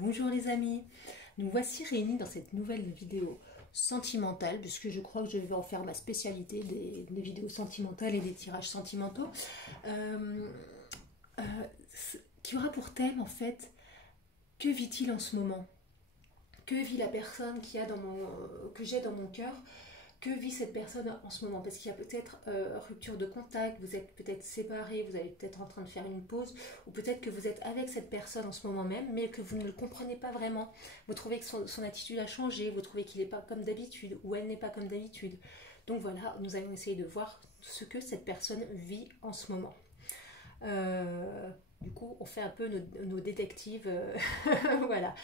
Bonjour les amis, nous voici réunis dans cette nouvelle vidéo sentimentale, puisque je crois que je vais en faire ma spécialité des vidéos sentimentales et des tirages sentimentaux, euh, euh, qui aura pour thème en fait, que vit-il en ce moment? Que vit la personne que j'ai dans mon cœur? Que vit cette personne en ce moment? Parce qu'il y a peut-être rupture de contact, vous êtes peut-être séparés, vous êtes peut-être en train de faire une pause, ou peut-être que vous êtes avec cette personne en ce moment même, mais que vous ne le comprenez pas vraiment. Vous trouvez que son attitude a changé, vous trouvez qu'il n'est pas comme d'habitude, ou elle n'est pas comme d'habitude. Donc voilà, nous allons essayer de voir ce que cette personne vit en ce moment. Du coup, on fait un peu nos détectives. Voilà.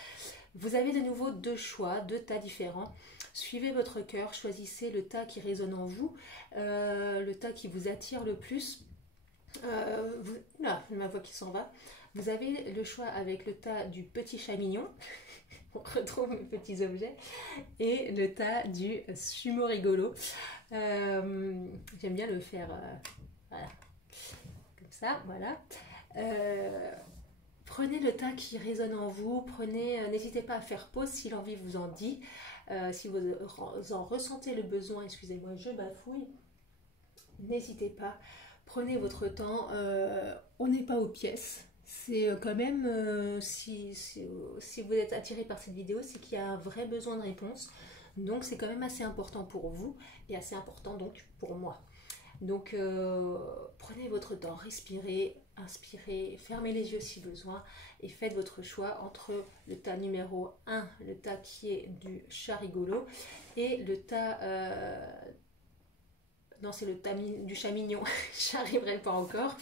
Vous avez de nouveau deux choix, deux tas différents. Suivez votre cœur, choisissez le tas qui résonne en vous, le tas qui vous attire le plus. Là, ma voix qui s'en va. Vous avez le choix avec le tas du petit chat mignon. On retrouve mes petits objets. Et le tas du sumo rigolo. J'aime bien le faire voilà, comme ça, voilà. Prenez le tas qui résonne en vous, n'hésitez pas à faire pause si l'envie vous en dit, si vous en ressentez le besoin, excusez-moi, je bafouille, n'hésitez pas, prenez votre temps, on n'est pas aux pièces, c'est quand même, si vous êtes attiré par cette vidéo, c'est qu'il y a un vrai besoin de réponse, donc c'est quand même assez important pour vous et assez important donc pour moi. Donc prenez votre temps, respirez, inspirez, fermez les yeux si besoin et faites votre choix entre le tas numéro 1, le tas qui est du chat rigolo, et le tas... non, c'est le tas du chat mignon, j'arriverai pas encore.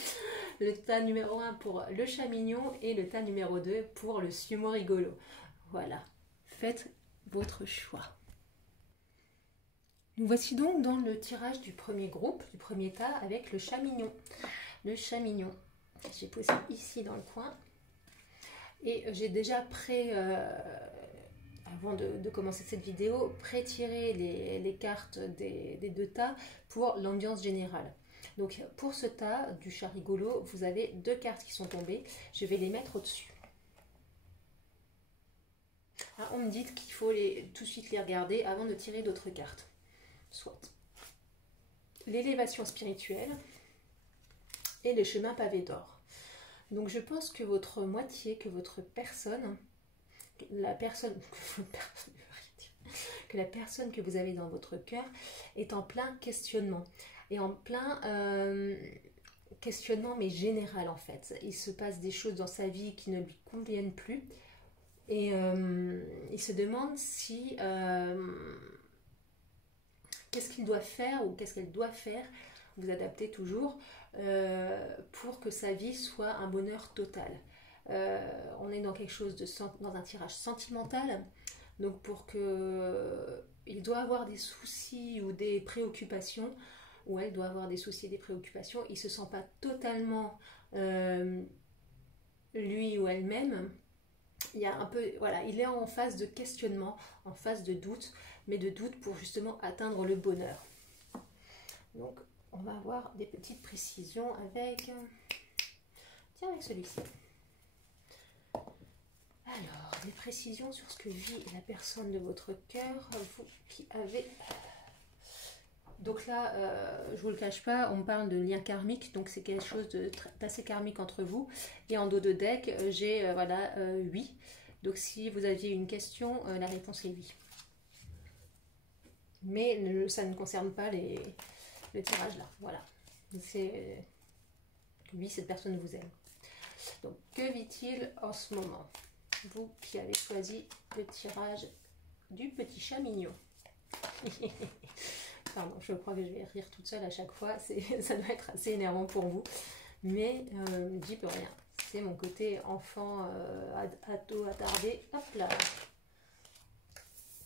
Le tas numéro 1 pour le chat mignon et le tas numéro 2 pour le sumo rigolo. Voilà, faites votre choix. Nous voici donc dans le tirage du premier groupe, du premier tas, avec le chat mignon. Le chat mignon, j'ai posé ici dans le coin. Et j'ai déjà avant de commencer cette vidéo, pré-tiré les cartes des deux tas pour l'ambiance générale. Donc pour ce tas du chat rigolo, vous avez deux cartes qui sont tombées. Je vais les mettre au-dessus. On me dit qu'il faut tout de suite les regarder avant de tirer d'autres cartes. Soit l'élévation spirituelle et le chemin pavé d'or. Donc je pense que votre moitié, que votre personne, que la personne que vous avez dans votre cœur est en plein questionnement. Et en plein questionnement mais général en fait. Il se passe des choses dans sa vie qui ne lui conviennent plus. Et il se demande si... qu'est-ce qu'il doit faire ou qu'est-ce qu'elle doit faire, vous adaptez toujours, pour que sa vie soit un bonheur total. On est dans quelque chose dans un tirage sentimental, donc pour que il doit avoir des soucis ou des préoccupations, ou elle doit avoir des soucis et des préoccupations, il ne se sent pas totalement lui ou elle-même. Il y a un peu, voilà, il est en phase de questionnement, en phase de doute, mais de doute pour justement atteindre le bonheur. Donc, on va avoir des petites précisions avec, tiens, avec celui-ci. Alors, des précisions sur ce que vit la personne de votre cœur, vous qui avez... Donc là, je vous le cache pas, on me parle de lien karmique, donc c'est quelque chose d'assez karmique entre vous. Et en dos de deck, j'ai voilà, oui. Donc si vous aviez une question, la réponse est oui. Mais ça ne concerne pas le tirage là. Voilà. C'est oui, cette personne vous aime. Donc que vit-il en ce moment? Vous qui avez choisi le tirage du petit chat mignon. Pardon, je crois que je vais rire toute seule à chaque fois. Ça doit être assez énervant pour vous. Mais j'y peux rien. C'est mon côté enfant ado attardé. Hop là.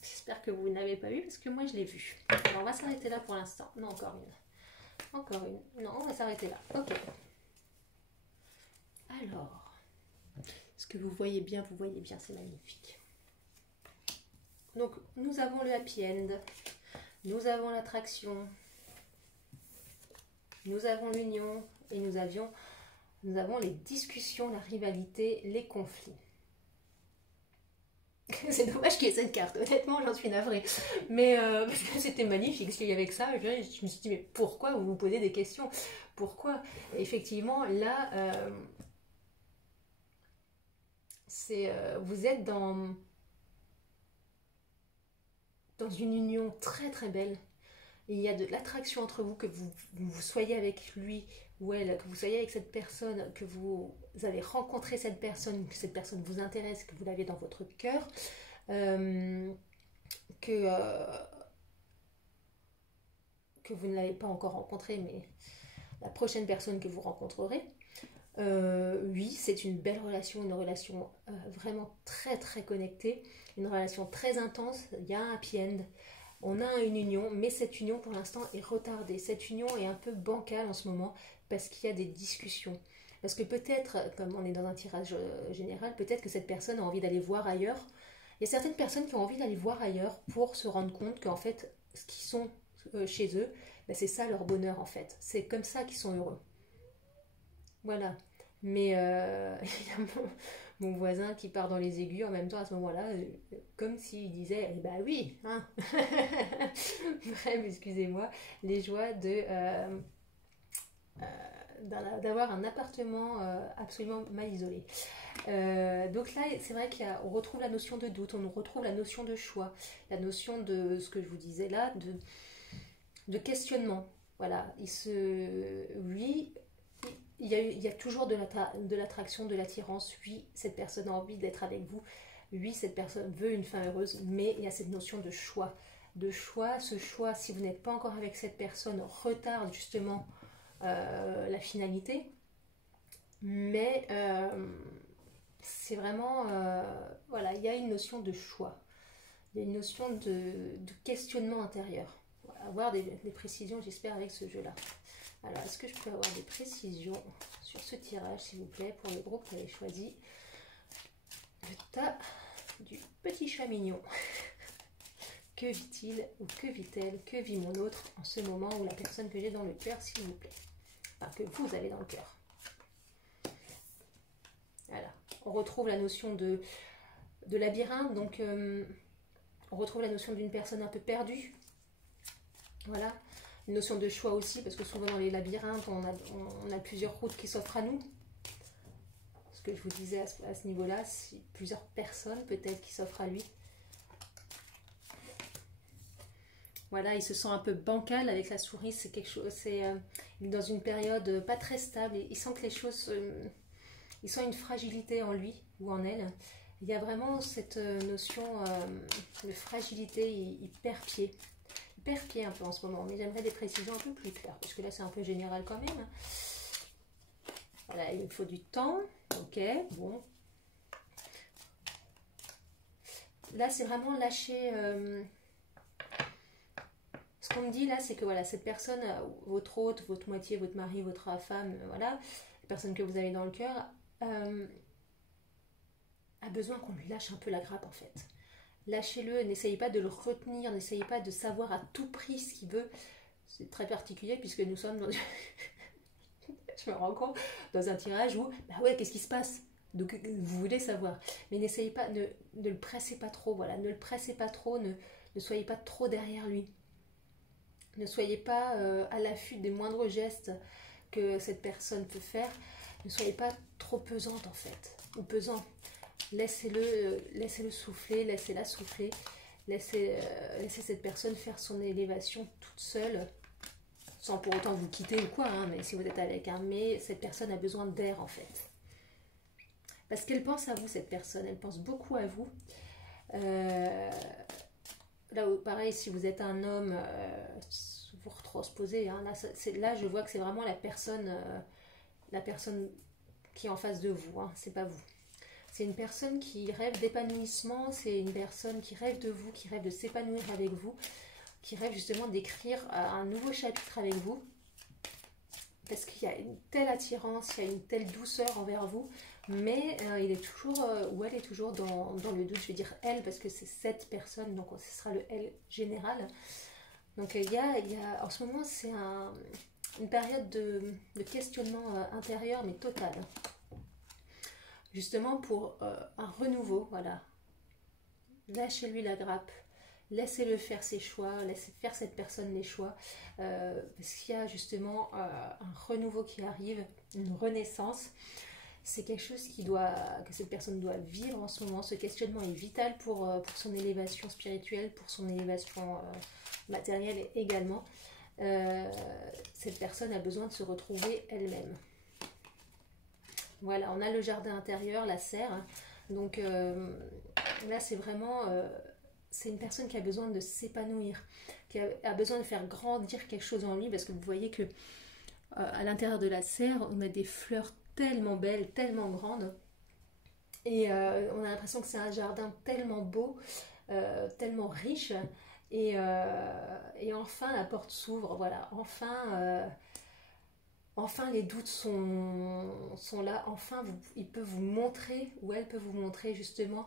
J'espère que vous n'avez pas vu parce que moi je l'ai vu. Alors on va s'arrêter là pour l'instant. Non, encore une. Encore une. Non, on va s'arrêter là. Ok. Alors, est-ce que vous voyez bien? Vous voyez bien, c'est magnifique. Donc, nous avons le happy end. Nous avons l'attraction. Nous avons l'union. Et nous avons les discussions, la rivalité, les conflits. C'est dommage qu'il y ait cette carte, honnêtement j'en suis navrée. Mais parce que c'était magnifique ce qu'il y avait avec ça, je me suis dit mais pourquoi vous vous posez des questions? Pourquoi? Et effectivement là, vous êtes dans une union très très belle. Et il y a de l'attraction entre vous, que vous soyez avec lui ou elle, que vous soyez avec cette personne, que vous avez rencontré cette personne, que cette personne vous intéresse, que vous l'avez dans votre cœur, euh, que, euh, que vous ne l'avez pas encore rencontré, mais la prochaine personne que vous rencontrerez. Oui, c'est une belle relation, une relation vraiment très très connectée, une relation très intense, il y a un happy end. On a une union, mais cette union pour l'instant est retardée. Cette union est un peu bancale en ce moment parce qu'il y a des discussions. Parce que peut-être, comme on est dans un tirage général, peut-être que cette personne a envie d'aller voir ailleurs. Il y a certaines personnes qui ont envie d'aller voir ailleurs pour se rendre compte qu'en fait, ce qu'ils sont chez eux, ben c'est ça leur bonheur en fait. C'est comme ça qu'ils sont heureux. Voilà. Mais il y a mon voisin qui part dans les aigus en même temps à ce moment-là, comme s'il disait, eh bah oui, hein. Bref, excusez-moi, les joies d'avoir un appartement absolument mal isolé. Donc là, c'est vrai qu'on retrouve la notion de doute, on retrouve la notion de choix, la notion de ce que je vous disais là, de questionnement. Voilà, lui, il y a toujours de l'attraction, de l'attirance. Oui, cette personne a envie d'être avec vous. Oui, cette personne veut une fin heureuse, mais il y a cette notion de choix. De choix, ce choix, si vous n'êtes pas encore avec cette personne, retarde justement la finalité. Mais c'est vraiment, voilà, il y a une notion de choix. Il y a une notion de questionnement intérieur. Voilà, avoir des précisions, j'espère, avec ce jeu-là. Alors, est-ce que je peux avoir des précisions sur ce tirage, s'il vous plaît, pour le groupe qui avait choisi le tas du petit chat mignon? Que vit-il ou que vit-elle? Que vit mon autre en ce moment, ou la personne que j'ai dans le cœur, s'il vous plaît? Enfin, que vous avez dans le cœur. Voilà. On retrouve la notion de labyrinthe, donc on retrouve la notion d'une personne un peu perdue. Voilà. Une notion de choix aussi, parce que souvent dans les labyrinthes, on a plusieurs routes qui s'offrent à nous. Ce que je vous disais à ce niveau-là, plusieurs personnes peut-être qui s'offrent à lui. Voilà, il se sent un peu bancal avec la souris, c'est quelque chose, il est dans une période pas très stable, il sent que les choses, il sent une fragilité en lui ou en elle. Il y a vraiment cette notion de fragilité, il perd pied. Il perd pied un peu en ce moment, mais j'aimerais des précisions un peu plus claires, parce que là c'est un peu général quand même. Voilà, il me faut du temps, ok, bon. Là c'est vraiment lâcher... Ce qu'on me dit là, c'est que voilà, cette personne, votre hôte, votre moitié, votre mari, votre femme, voilà, la personne que vous avez dans le cœur, a besoin qu'on lui lâche un peu la grappe en fait. Lâchez-le, n'essayez pas de le retenir, n'essayez pas de savoir à tout prix ce qu'il veut. C'est très particulier puisque nous sommes dans... Je me rends compte, dans un tirage où, bah ouais, qu'est-ce qui se passe? Donc vous voulez savoir. Mais n'essayez pas, ne le pressez pas trop, voilà, ne le pressez pas trop, ne soyez pas trop derrière lui. Ne soyez pas à l'affût des moindres gestes que cette personne peut faire. Ne soyez pas trop pesante en fait, ou pesant. Laissez-le souffler, laissez-la souffler. Laissez cette personne faire son élévation toute seule, sans pour autant vous quitter ou quoi, hein, mais si vous êtes avec un mais, cette personne a besoin d'air en fait. Parce qu'elle pense à vous, cette personne, elle pense beaucoup à vous. Là, pareil, si vous êtes un homme, vous retransposez, hein, là, je vois que c'est vraiment la personne qui est en face de vous, hein, c'est pas vous. C'est une personne qui rêve d'épanouissement, c'est une personne qui rêve de vous, qui rêve de s'épanouir avec vous, qui rêve justement d'écrire un nouveau chapitre avec vous. Parce qu'il y a une telle attirance, il y a une telle douceur envers vous, mais il est toujours, ou elle est toujours dans le doute. Je vais dire elle parce que c'est cette personne, donc ce sera le elle général. Donc en ce moment, c'est une période de questionnement intérieur, mais total. Justement pour un renouveau, voilà. lâchez-lui la grappe. Laissez-le faire ses choix, laissez faire cette personne les choix, parce qu'il y a justement un renouveau qui arrive, une renaissance. C'est quelque chose que cette personne doit vivre en ce moment. Ce questionnement est vital pour son élévation spirituelle, pour son élévation matérielle également. Cette personne a besoin de se retrouver elle-même. Voilà, on a le jardin intérieur, la serre. Donc là, c'est vraiment... c'est une personne qui a besoin de s'épanouir, qui a besoin de faire grandir quelque chose en lui, parce que vous voyez que à l'intérieur de la serre, on a des fleurs tellement belles, tellement grandes, et on a l'impression que c'est un jardin tellement beau, tellement riche, et enfin la porte s'ouvre, voilà, enfin les doutes sont là, enfin il peut vous montrer, ou elle peut vous montrer justement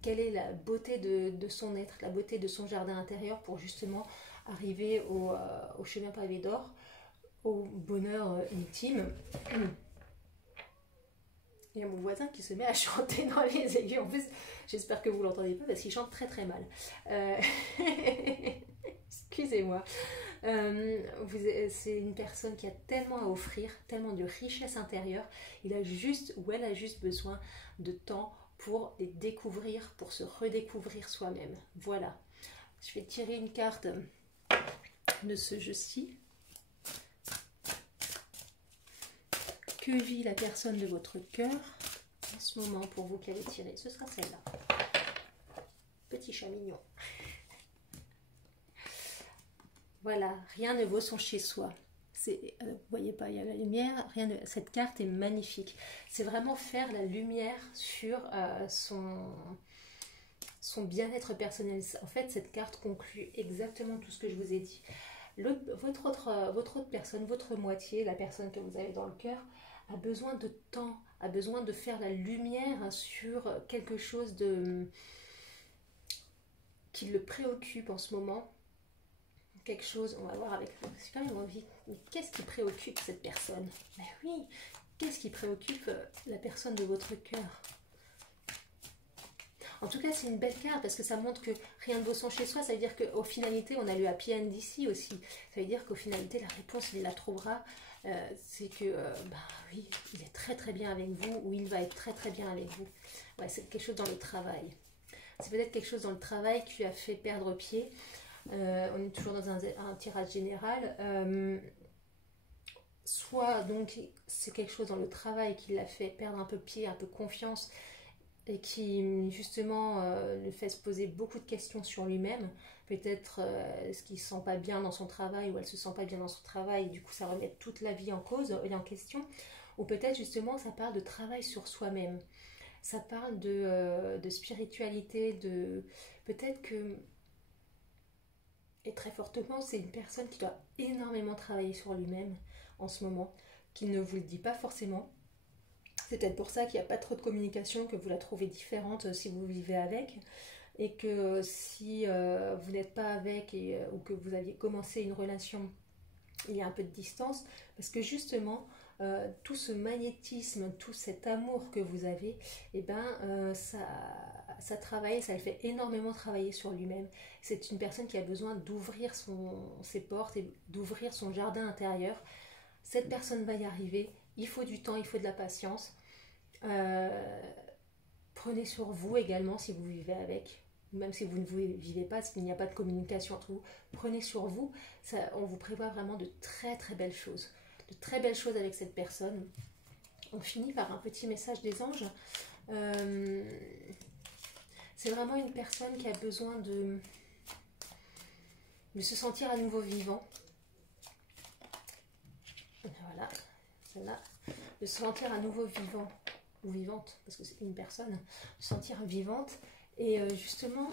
quelle est la beauté de son être, la beauté de son jardin intérieur pour justement arriver au chemin pavé d'or, au bonheur ultime. Il y a mon voisin qui se met à chanter dans les aigus. En plus, j'espère que vous l'entendez pas parce qu'il chante très très mal. Excusez-moi. C'est une personne qui a tellement à offrir, tellement de richesse intérieure. Il a juste, ou elle a juste besoin de temps pour les découvrir, pour se redécouvrir soi-même. Voilà. Je vais tirer une carte de ce jeu-ci. Que vit la personne de votre cœur en ce moment pour vous qui allez tirer? Ce sera celle-là. Petit chat mignon. Voilà, rien ne vaut son chez-soi. Vous voyez pas, il y a la lumière. Cette carte est magnifique. C'est vraiment faire la lumière sur son bien-être personnel. En fait, cette carte conclut exactement tout ce que je vous ai dit. Votre autre personne, votre moitié, la personne que vous avez dans le cœur, a besoin de temps, a besoin de faire la lumière sur quelque chose qui le préoccupe en ce moment. Quelque chose, on va voir avec moi, j'ai quand même envie, mais qu'est-ce qui préoccupe cette personne? Mais oui, qu'est-ce qui préoccupe la personne de votre cœur? En tout cas, c'est une belle carte parce que ça montre que rien ne vaut son chez soi. Ça veut dire qu'au finalité, on a le happy end ici aussi. Ça veut dire qu'au finalité, la réponse, il la trouvera. C'est que, oui, il est très très bien avec vous, ou il va être très très bien avec vous. Ouais, c'est quelque chose dans le travail. C'est peut-être quelque chose dans le travail qui lui a fait perdre pied. On est toujours dans un tirage général. Soit donc c'est quelque chose dans le travail qui l'a fait perdre un peu pied, un peu confiance, et qui justement le fait se poser beaucoup de questions sur lui-même. Peut-être est-ce qu'il ne se sent pas bien dans son travail, ou elle ne se sent pas bien dans son travail, et du coup ça remet toute la vie en cause et en question. Ou peut-être justement ça parle de travail sur soi-même. Ça parle de spiritualité, peut-être que, et très fortement, c'est une personne qui doit énormément travailler sur lui-même en ce moment, qui ne vous le dit pas forcément. C'est peut-être pour ça qu'il n'y a pas trop de communication, que vous la trouvez différente si vous vivez avec, et que si vous n'êtes pas avec, ou que vous aviez commencé une relation, il y a un peu de distance, parce que justement, tout ce magnétisme, tout cet amour que vous avez, ça travaille, ça le fait énormément travailler sur lui-même. C'est une personne qui a besoin d'ouvrir ses portes et d'ouvrir son jardin intérieur. Cette personne va y arriver. Il faut du temps, il faut de la patience. Prenez sur vous également si vous vivez avec, même si vous ne vivez pas, s'il n'y a pas de communication entre vous. Prenez sur vous. On vous prévoit vraiment de très très belles choses. De très belles choses avec cette personne. On finit par un petit message des anges. C'est vraiment une personne qui a besoin de se sentir à nouveau vivant. Voilà, celle-là. De se sentir à nouveau vivant, ou vivante, parce que c'est une personne. De se sentir vivante, et justement,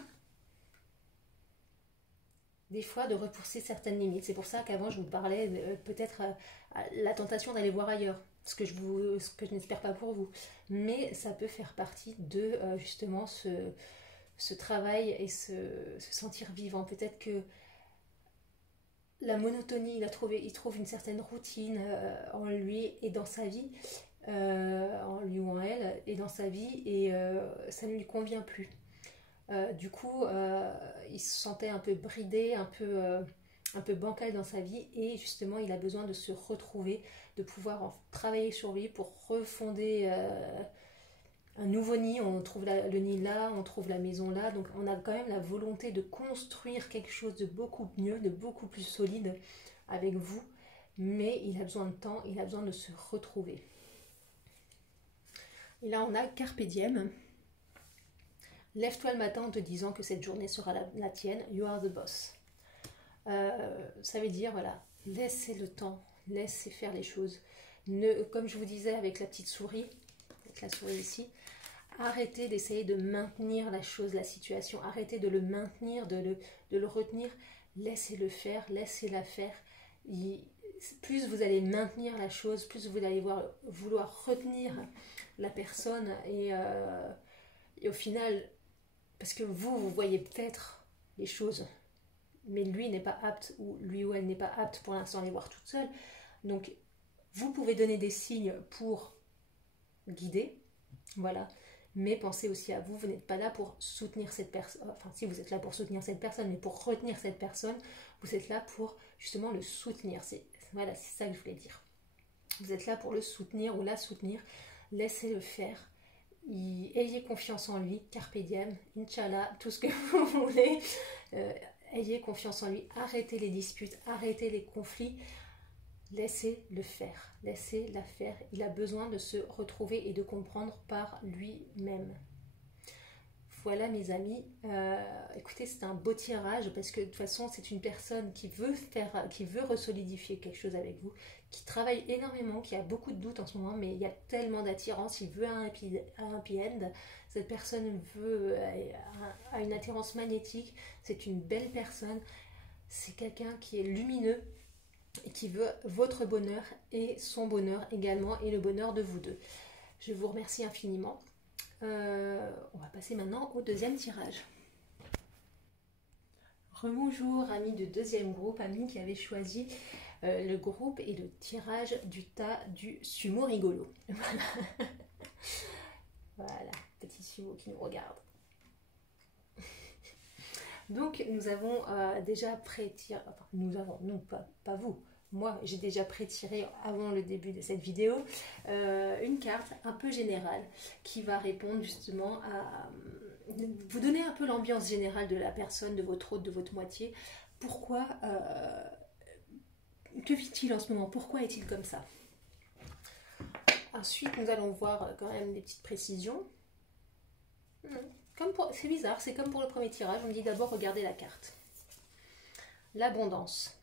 des fois, de repousser certaines limites. C'est pour ça qu'avant, je vous parlais peut-être la tentation d'aller voir ailleurs. Ce que je n'espère pas pour vous. Mais ça peut faire partie de justement ce travail et se sentir vivant. Peut-être que la monotonie, il trouve une certaine routine en lui et dans sa vie, en lui ou en elle, et dans sa vie, et ça ne lui convient plus. Du coup, il se sentait un peu bridé, un peu bancal dans sa vie et justement il a besoin de se retrouver, de pouvoir travailler sur lui pour refonder un nouveau nid. On trouve le nid là, on trouve la maison là, donc on a quand même la volonté de construire quelque chose de beaucoup mieux, de beaucoup plus solide avec vous, mais il a besoin de temps, il a besoin de se retrouver. Et là on a Carpe Diem. Lève-toi le matin en te disant que cette journée sera la tienne. You are the boss. Ça veut dire, voilà, laissez le temps, laissez faire les choses. Comme je vous disais avec la petite souris, avec la souris ici, arrêtez d'essayer de maintenir la chose, la situation. Arrêtez de le maintenir, de le retenir. Laissez-le faire, laissez-la faire. Plus vous allez maintenir la chose, plus vous allez vouloir retenir la personne et au final, parce que vous voyez peut-être les choses, mais lui n'est pas apte, ou lui ou elle n'est pas apte pour l'instant à les voir toute seule. Donc, vous pouvez donner des signes pour guider, voilà. Mais pensez aussi à vous, vous n'êtes pas là pour soutenir cette personne, enfin si vous êtes là pour soutenir cette personne, mais pour retenir cette personne, vous êtes là pour justement le soutenir. Voilà, c'est ça que je voulais dire. Vous êtes là pour le soutenir ou la soutenir, laissez-le faire. Ayez confiance en lui, carpe diem, Inch'Allah, tout ce que vous voulez. Ayez confiance en lui, arrêtez les disputes, arrêtez les conflits, laissez-le faire, laissez-la faire. Il a besoin de se retrouver et de comprendre par lui-même. Voilà mes amis, écoutez, c'est un beau tirage parce que de toute façon c'est une personne qui veut resolidifier quelque chose avec vous, qui travaille énormément, qui a beaucoup de doutes en ce moment, mais il y a tellement d'attirance, il veut un happy end, cette personne a une attirance magnétique, c'est une belle personne, c'est quelqu'un qui est lumineux et qui veut votre bonheur et son bonheur également et le bonheur de vous deux. Je vous remercie infiniment. On va passer maintenant au deuxième tirage. Rebonjour amis de deuxième groupe, amis qui avaient choisi le groupe et le tirage du tas du sumo rigolo. Voilà, voilà, petit sumo qui nous regarde. Donc nous avons déjà pré-tiré, enfin nous avons, non pas vous, moi j'ai déjà pré-tiré avant le début de cette vidéo une carte un peu générale qui va répondre justement à vous donner un peu l'ambiance générale de la personne, de votre hôte, de votre moitié. Pourquoi, que vit-il en ce moment? Pourquoi est-il comme ça? Ensuite nous allons voir quand même des petites précisions. C'est bizarre, c'est comme pour le premier tirage, on me dit d'abord regardez la carte. L'abondance.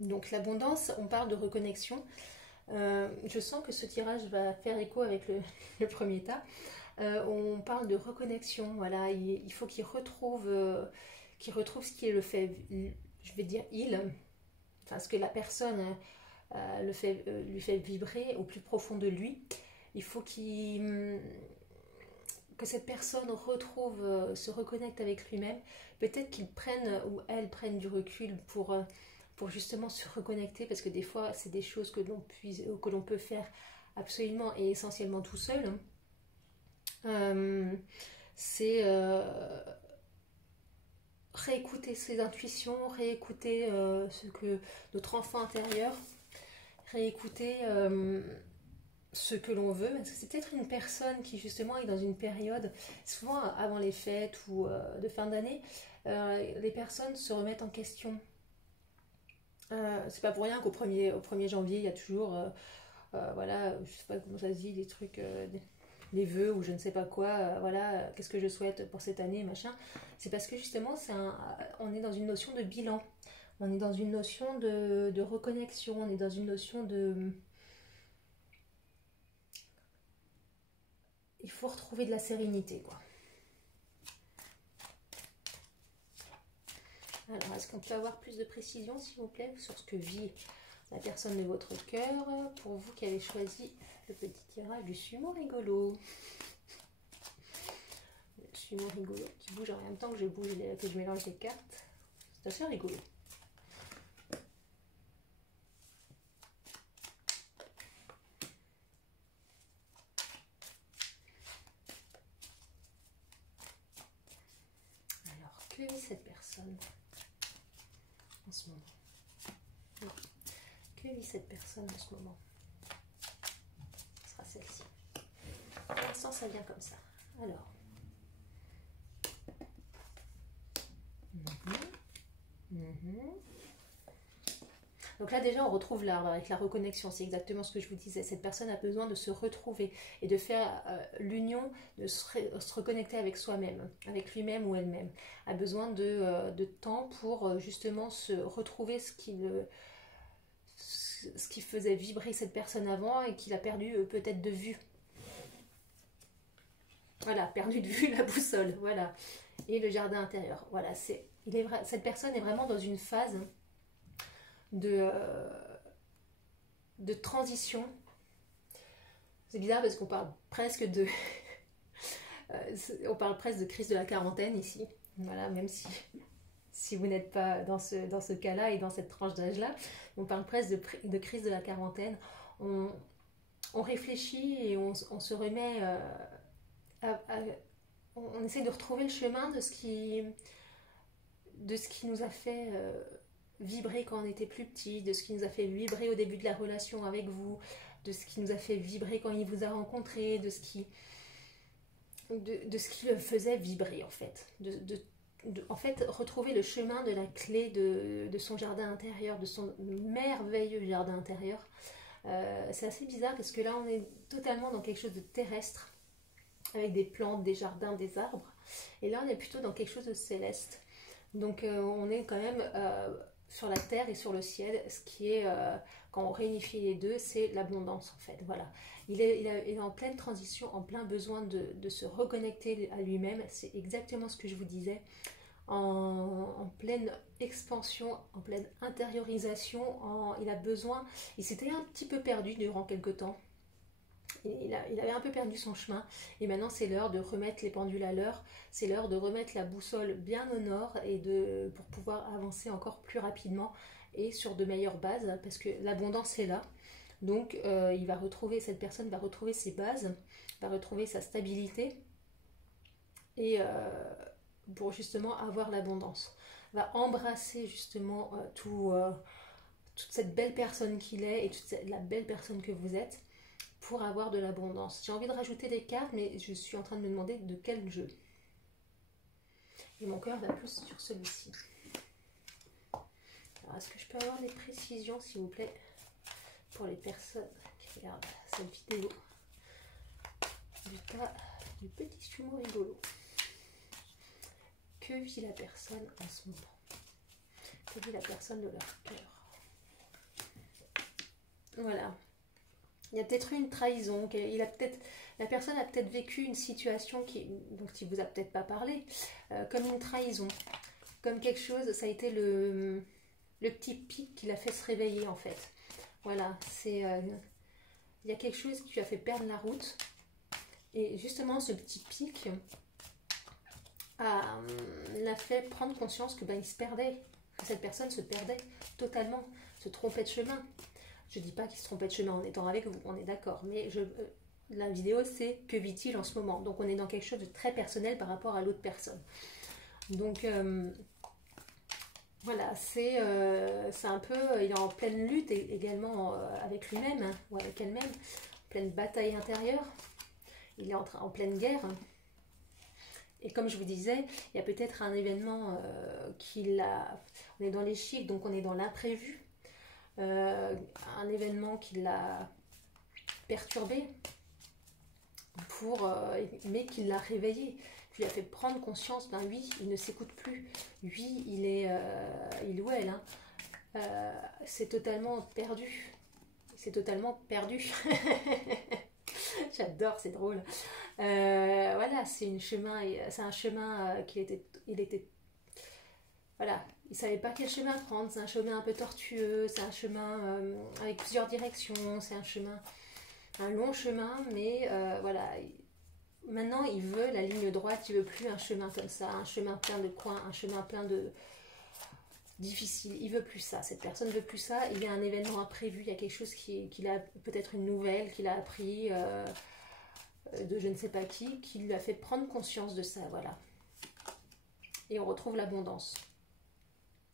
Donc l'abondance, on parle de reconnexion. Je sens que ce tirage va faire écho avec le premier tas. On parle de reconnexion, voilà, il faut qu'il retrouve ce qui est le fait, je vais dire enfin ce que la personne lui fait vibrer au plus profond de lui. Il faut que cette personne se reconnecte avec lui-même, peut-être qu'il prenne ou elle prenne du recul pour justement se reconnecter, parce que des fois c'est des choses que l'on peut faire absolument et essentiellement tout seul. C'est réécouter ses intuitions, réécouter ce que notre enfant intérieur, réécouter ce que l'on veut. C'est peut-être une personne qui justement est dans une période, souvent avant les fêtes ou de fin d'année, les personnes se remettent en question. C'est pas pour rien qu'au 1er janvier il y a toujours voilà, je sais pas comment ça se dit, des trucs, les vœux ou je ne sais pas quoi, voilà, qu'est-ce que je souhaite pour cette année, machin. C'est parce que justement on est dans une notion de bilan, on est dans une notion de reconnexion, on est dans une notion de... Il faut retrouver de la sérénité, quoi. Alors, est-ce qu'on peut avoir plus de précision, s'il vous plaît, sur ce que vit la personne de votre cœur, pour vous qui avez choisi le petit tirage du sumo rigolo. Le sumo rigolo qui bouge en même temps que je mélange les cartes. C'est assez rigolo. Que vit cette personne en ce moment? Que vit cette personne en ce moment? Ce sera celle-ci. Pour l'instant, ça vient comme ça. Alors. Donc là déjà on retrouve l'arbre avec la reconnexion, c'est exactement ce que je vous disais. Cette personne a besoin de se retrouver et de faire l'union, de se reconnecter avec soi-même, avec lui-même ou elle-même. A besoin de temps pour justement se retrouver ce qui faisait vibrer cette personne avant et qu'il a perdu peut-être de vue. Voilà, perdu de vue la boussole, voilà. Et le jardin intérieur, voilà. Cette personne est vraiment dans une phase de transition. C'est bizarre parce qu'on parle presque de on parle presque de crise de la quarantaine ici, voilà, même si vous n'êtes pas dans ce cas-là et dans cette tranche d'âge-là, on parle presque de crise de la quarantaine. On réfléchit et on se remet on essaie de retrouver le chemin de ce qui nous a fait vibrer quand on était plus petit, de ce qui nous a fait vibrer au début de la relation avec vous, de ce qui nous a fait vibrer quand il vous a rencontré, de ce qui le faisait vibrer en fait. En fait, retrouver le chemin de la clé de son jardin intérieur, de son merveilleux jardin intérieur. C'est assez bizarre parce que là on est totalement dans quelque chose de terrestre, avec des plantes, des jardins, des arbres. Et là on est plutôt dans quelque chose de céleste. Donc on est quand même sur la terre et sur le ciel, ce qui est, quand on réunifie les deux, c'est l'abondance en fait. Voilà. Il est en pleine transition, en plein besoin de se reconnecter à lui-même. C'est exactement ce que je vous disais. En pleine expansion, en pleine intériorisation, il a besoin, il s'était un petit peu perdu durant quelques temps. Il avait un peu perdu son chemin et maintenant c'est l'heure de remettre les pendules à l'heure, c'est l'heure de remettre la boussole bien au nord et pour pouvoir avancer encore plus rapidement et sur de meilleures bases parce que l'abondance est là. Donc cette personne va retrouver ses bases, va retrouver sa stabilité et pour justement avoir l'abondance, va embrasser justement toute cette belle personne qu'il est et la belle personne que vous êtes, pour avoir de l'abondance. J'ai envie de rajouter des cartes, mais je suis en train de me demander de quel jeu. Et mon cœur va plus sur celui-ci. Alors, est-ce que je peux avoir des précisions, s'il vous plaît, pour les personnes qui regardent cette vidéo du petit sumo rigolo? Que vit la personne en ce moment? Que vit la personne de leur cœur? Voilà. Il y a peut-être eu une trahison, la personne a peut-être vécu une situation dont il ne vous a peut-être pas parlé, comme une trahison, comme quelque chose, ça a été le petit pic qui l'a fait se réveiller en fait. Voilà, il y a quelque chose qui lui a fait perdre la route, et justement ce petit pic l'a fait prendre conscience que il se perdait, que cette personne se perdait totalement, se trompait de chemin. Je dis pas qu'il se trompait de chemin en étant avec vous, on est d'accord, mais la vidéo c'est que vit-il en ce moment. Donc on est dans quelque chose de très personnel par rapport à l'autre personne. Donc voilà, c'est un peu, il est en pleine lutte également avec lui-même, hein, ou avec elle-même, pleine bataille intérieure, il est en pleine guerre. Et comme je vous disais, il y a peut-être un événement on est dans les chiffres, donc on est dans l'imprévu. Un événement qui l'a perturbé, mais qui l'a réveillé, qui lui a fait prendre conscience, oui, il ne s'écoute plus, oui, il ou elle, c'est totalement perdu, j'adore, c'est drôle. Voilà, c'est un chemin il était, voilà, il ne savait pas quel chemin prendre, c'est un chemin un peu tortueux, c'est un chemin avec plusieurs directions, c'est un long chemin, mais voilà, maintenant il veut la ligne droite, il veut plus un chemin comme ça, un chemin plein de coins, un chemin plein de difficile, il veut plus ça, cette personne veut plus ça, il y a un événement imprévu, il y a quelque chose qu'il a, peut-être une nouvelle qu'il a appris de je ne sais pas qui lui a fait prendre conscience de ça, voilà. et on retrouve l'abondance.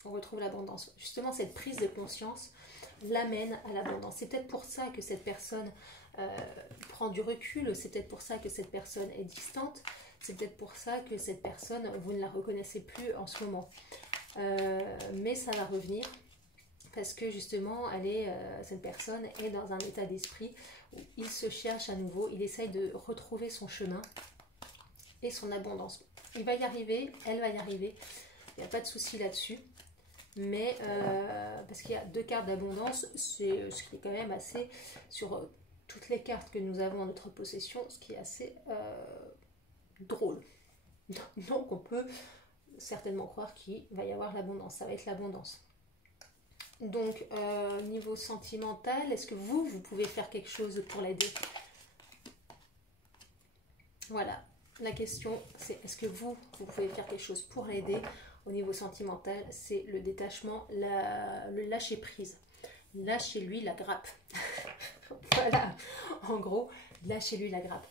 On retrouve l'abondance. Justement, cette prise de conscience l'amène à l'abondance. C'est peut-être pour ça que cette personne prend du recul, c'est peut-être pour ça que cette personne est distante, c'est peut-être pour ça que cette personne, vous ne la reconnaissez plus en ce moment. Mais ça va revenir, parce que justement, cette personne est dans un état d'esprit où il se cherche à nouveau, il essaye de retrouver son chemin et son abondance. Il va y arriver, elle va y arriver, il n'y a pas de souci là-dessus. Mais parce qu'il y a 2 cartes d'abondance, c'est ce qui est quand même assez, sur toutes les cartes que nous avons en notre possession, ce qui est assez drôle. Donc on peut certainement croire qu'il va y avoir l'abondance, ça va être l'abondance. Donc niveau sentimental, est-ce que vous pouvez faire quelque chose pour l'aider? Voilà, la question c'est est-ce que vous pouvez faire quelque chose pour l'aider? Au niveau sentimental, c'est le détachement, le lâcher prise. Lâchez-lui la grappe. Voilà, en gros, lâchez-lui la grappe.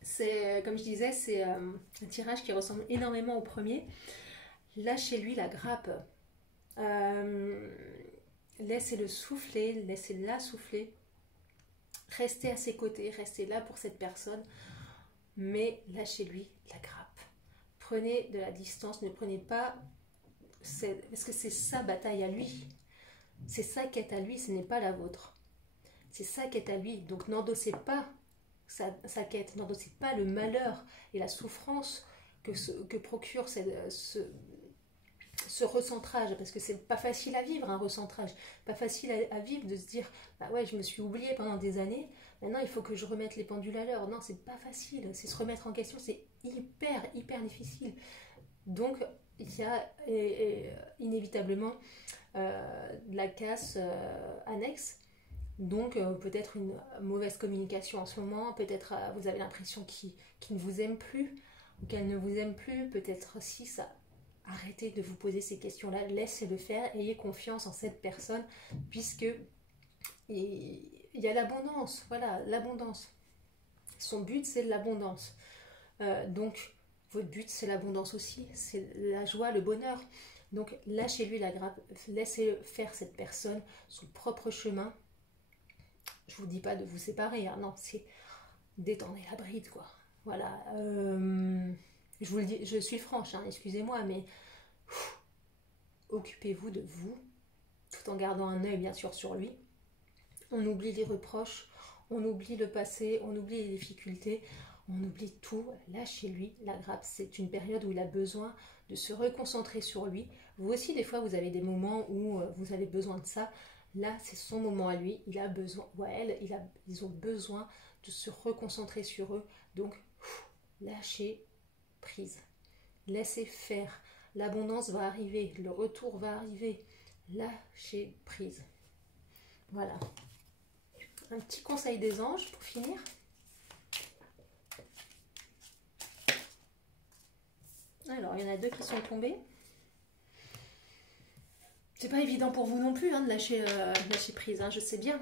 C'est, comme je disais, c'est un tirage qui ressemble énormément au premier. Lâchez-lui la grappe. Laissez-le souffler, laissez-la souffler. Restez à ses côtés, restez là pour cette personne, mais lâchez-lui la grappe. Prenez de la distance, ne prenez pas, parce que c'est sa bataille à lui. C'est sa quête à lui, ce n'est pas la vôtre. C'est sa quête à lui, donc n'endossez pas sa quête, n'endossez pas le malheur et la souffrance que procure ce recentrage, parce que c'est pas facile à vivre un recentrage, pas facile à vivre de se dire bah ouais, je me suis oubliée pendant des années, maintenant il faut que je remette les pendules à l'heure. Non, c'est pas facile, c'est se remettre en question, c'est hyper difficile. Donc il y a inévitablement de la casse annexe. Donc peut-être une mauvaise communication en ce moment, peut-être vous avez l'impression qu'il ne vous aime plus, ou qu'elle ne vous aime plus, peut-être si ça. Arrêtez de vous poser ces questions-là, laissez-le faire, ayez confiance en cette personne, puisque il y a l'abondance, voilà, l'abondance. Son but, c'est l'abondance. Donc, votre but, c'est l'abondance aussi, c'est la joie, le bonheur. Donc, lâchez-lui la grappe, laissez faire cette personne son propre chemin. Je vous dis pas de vous séparer, hein, non, c'est détendez la bride, quoi. Voilà. Je vous le dis, je suis franche, hein, excusez-moi, mais occupez-vous de vous, tout en gardant un œil bien sûr sur lui. On oublie les reproches, on oublie le passé, on oublie les difficultés, on oublie tout. Lâchez-lui la grappe. C'est une période où il a besoin de se reconcentrer sur lui. Vous aussi, des fois, vous avez des moments où vous avez besoin de ça. Là, c'est son moment à lui. Il a besoin, ou à elle, ils ont besoin de se reconcentrer sur eux. Donc, lâchez prise. Laissez faire. L'abondance va arriver. Le retour va arriver. Lâchez prise. Voilà. Un petit conseil des anges pour finir. Alors, il y en a 2 qui sont tombés. C'est pas évident pour vous non plus hein, de lâcher prise, hein, je sais bien.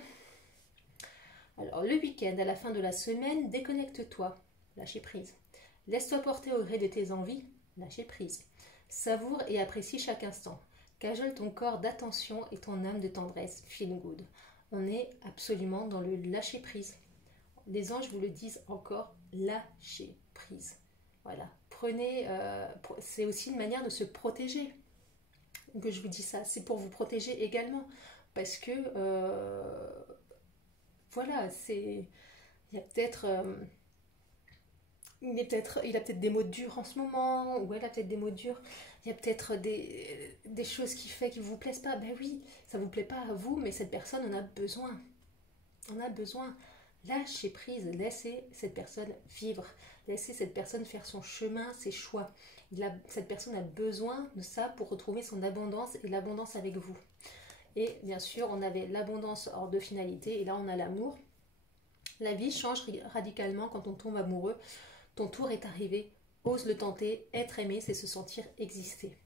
Alors, le week-end, à la fin de la semaine, déconnecte-toi. Lâcher prise. Laisse-toi porter au gré de tes envies. Lâcher prise. Savoure et apprécie chaque instant. Cajole ton corps d'attention et ton âme de tendresse. Feel good. On est absolument dans le lâcher prise. Les anges vous le disent encore, lâcher prise. Voilà. Prenez, c'est aussi une manière de se protéger. Que je vous dis ça, c'est pour vous protéger également. Parce que, voilà, il y a peut-être... il a peut-être des mots durs en ce moment, ou elle a peut-être des mots durs. Il y a peut-être des choses qui fait qu'ils ne vous plaisent pas. Ben oui, ça ne vous plaît pas à vous, mais cette personne en a besoin. On a besoin. Lâchez prise, laissez cette personne vivre. Laissez cette personne faire son chemin, ses choix. Cette personne a besoin de ça pour retrouver son abondance et l'abondance avec vous. Et bien sûr, on avait l'abondance hors de finalité, et là on a l'amour. La vie change radicalement quand on tombe amoureux. Ton tour est arrivé, ose le tenter, être aimé, c'est se sentir exister.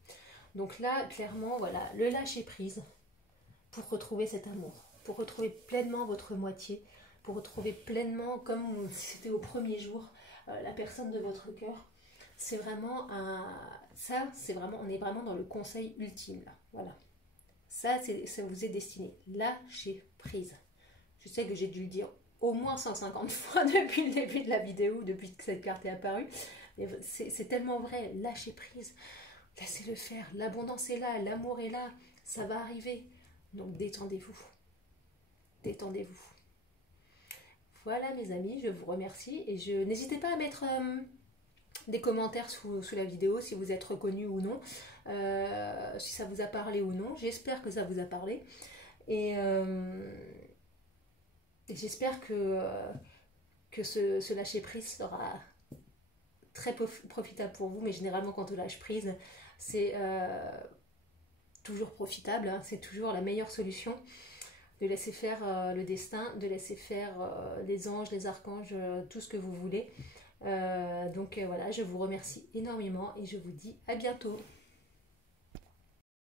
Donc là, clairement, voilà, le lâcher prise pour retrouver cet amour, pour retrouver pleinement votre moitié, pour retrouver pleinement, comme c'était au premier jour, la personne de votre cœur. c'est vraiment ça, c'est vraiment, on est vraiment dans le conseil ultime là. Voilà. Ça vous est destiné. Lâchez prise. Je sais que j'ai dû le dire au moins 150 fois depuis le début de la vidéo, depuis que cette carte est apparue. Mais c'est tellement vrai. Lâchez prise. Laissez-le faire. L'abondance est là, l'amour est là. Ça va arriver. Donc détendez-vous. Détendez-vous. Voilà mes amis, je vous remercie. Et n'hésitez pas à mettre des commentaires sous la vidéo si vous êtes reconnu ou non, si ça vous a parlé ou non. J'espère que ça vous a parlé. Et j'espère que ce lâcher prise sera très profitable pour vous. Mais généralement, quand on lâche prise, c'est toujours profitable. Hein, c'est toujours la meilleure solution. De laisser faire le destin, de laisser faire les anges, les archanges, tout ce que vous voulez. Donc voilà, je vous remercie énormément et je vous dis à bientôt.